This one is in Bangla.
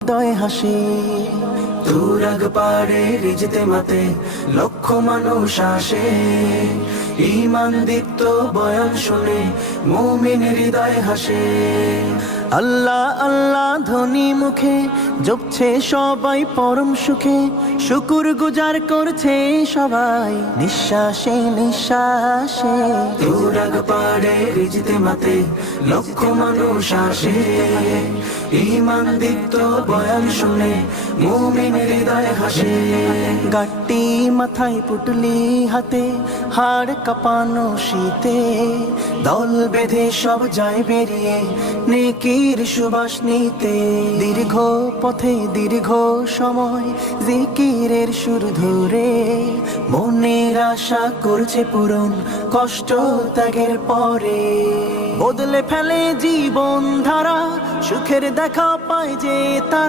হৃদয় হাসে। তুরাগ পাড়ে রিজতে মাতে লক্ষ মানুষ আসে, ঈমান দীপ্ত বয়ান শুনে মুমিন হৃদয় হাসে। আল্লাহ আল্লাহ ধ্বনি মুখে জপছে সবাই পরম সুখে, শুকুর গুজার করছে সবাই নিঃশ্বাসে নিঃশ্বাসে। তুরাগ পাড়ে রিজতে মাতে লক্ষ মানুষ আসে, ঈমান দীপ্ত বয়ান শুনে মুমিন হৃদয় হাসে। গাট্টি মাথায় পুটলি হাতে হাড় কাঁপানো শীতে, দল বেঁধে সব যায় বেরিয়ে নেকির সুবাস নিতে। দীর্ঘ পথে দীর্ঘ সময় জিকিরের সুর ধরে, মনের আশা করছে পূরণ কষ্ট ত্যাগের পরে। বদলে ফেলে জীবন ধারা, সুখের দেখা পায় যে তারা।